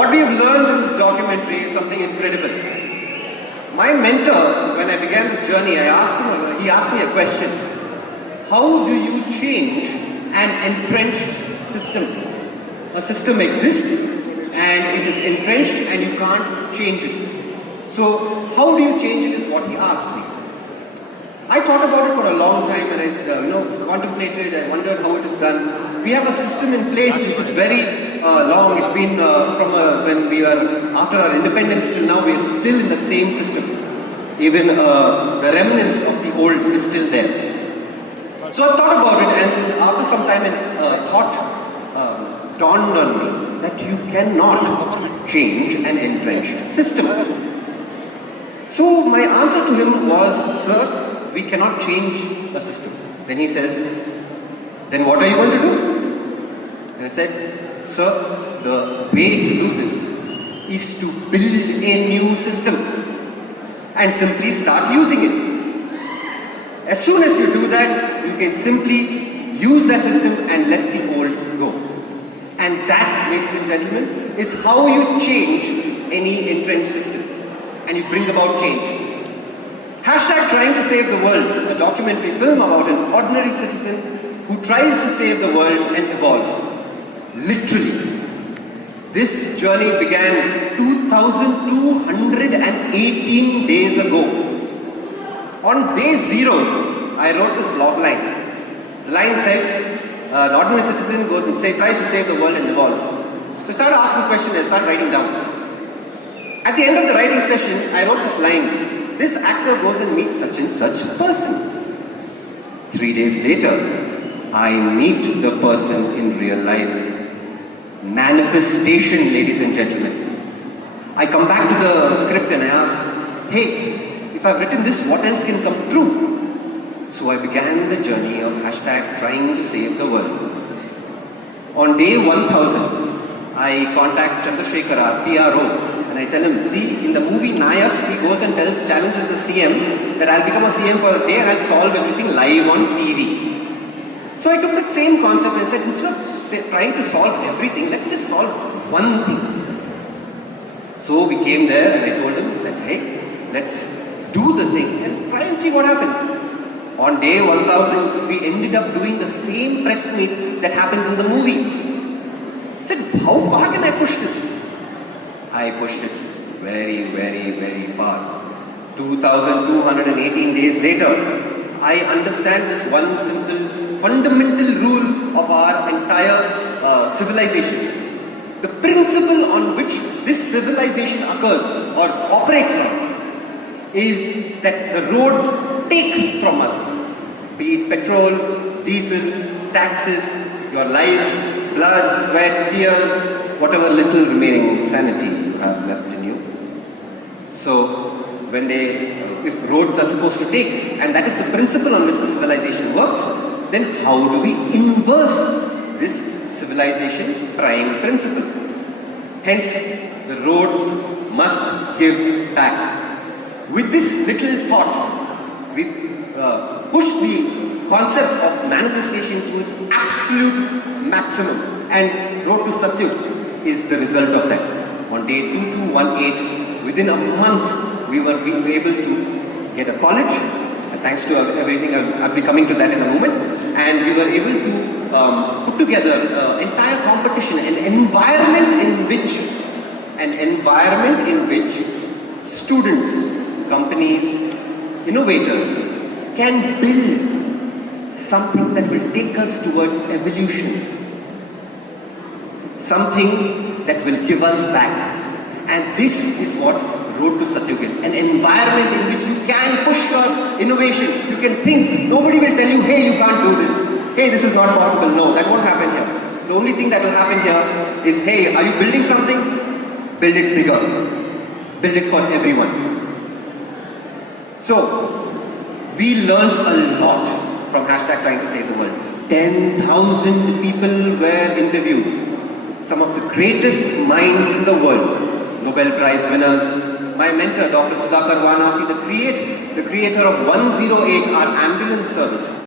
What we have learned in this documentary is something incredible. My mentor, when I began this journey, he asked me a question. How do you change an entrenched system? A system exists and it is entrenched and you can't change it. So how do you change it is what he asked me. I thought about it for a long time and I contemplated and wondered how it is done. We have a system in place which is very long. It's been from when we were after our independence till now, we are still in that same system. Even the remnants of the old is still there. So I thought about it, and after some time, thought dawned on me that you cannot change an entrenched system. So my answer to him was, sir, we cannot change a system. Then he says, then what are you going to do? And I said, sir, the way to do this is to build a new system and simply start using it. As soon as you do that, you can simply use that system and let the old go. And that, ladies and gentlemen, is how you change any entrenched system and you bring about change. Hashtag Trying to Save the World, a documentary film about an ordinary citizen who tries to save the world and evolve. Literally. This journey began 2,218 days ago. On day 0, I wrote this log line. The line said, an ordinary citizen goes and tries to save the world and evolves. So I started asking questions and I started writing down. At the end of the writing session, I wrote this line. This actor goes and meets such and such person. 3 days later, I meet the person in real life. Manifestation, ladies and gentlemen. I come back to the script and I ask, hey, if I've written this, what else can come true? So I began the journey of hashtag Trying to Save the World. On day 1000, I contact Chandrasekhar, our PRO, and I tell him, see, in the movie Nayak, he goes and challenges the CM that I'll become a CM for a day and I'll solve everything live on TV. So I took that same concept and said, instead of trying to solve everything, let's just solve one thing. So we came there and I told him that, hey, let's do the thing and try and see what happens. On day 1000, we ended up doing the same press meet that happens in the movie. I said, how far can I push this? I pushed it very, very, very far. 2,218 days later, I understand this one simple, fundamental rule of our entire civilization. The principle on which this civilization occurs or operates on is that the roads take from us, be it petrol, diesel, taxes, your lives, blood, sweat, tears, whatever little remaining sanity you have left in you. So when if roads are supposed to take, and that is the principle on which the civilization works, then how do we inverse this civilization prime principle? Hence, the roads must give back. With this little thought, we push the concept of manifestation to its absolute maximum, and Road to Satyug is the result of that. On day 2218, within a month, we were able to get a college, and thanks to everything, I'll be coming to that in a moment, and we were able to put together entire competition, an environment in which students, companies, innovators can build something that will take us towards evolution. Something that will give us back. And this is what Road to Satyug is. An environment in which you can push your innovation. You can think. Nobody will tell you, hey, you can't do this. Hey, this is not possible. No, that won't happen here. The only thing that will happen here is, hey, are you building something? Build it bigger. Build it for everyone. So, we learned a lot from hashtag Trying to Save the World. 10,000 people were interviewed. Some of the greatest minds in the world. Nobel Prize winners. My mentor, Dr. Sudhakar Varanasi, the creator of 108, our ambulance service.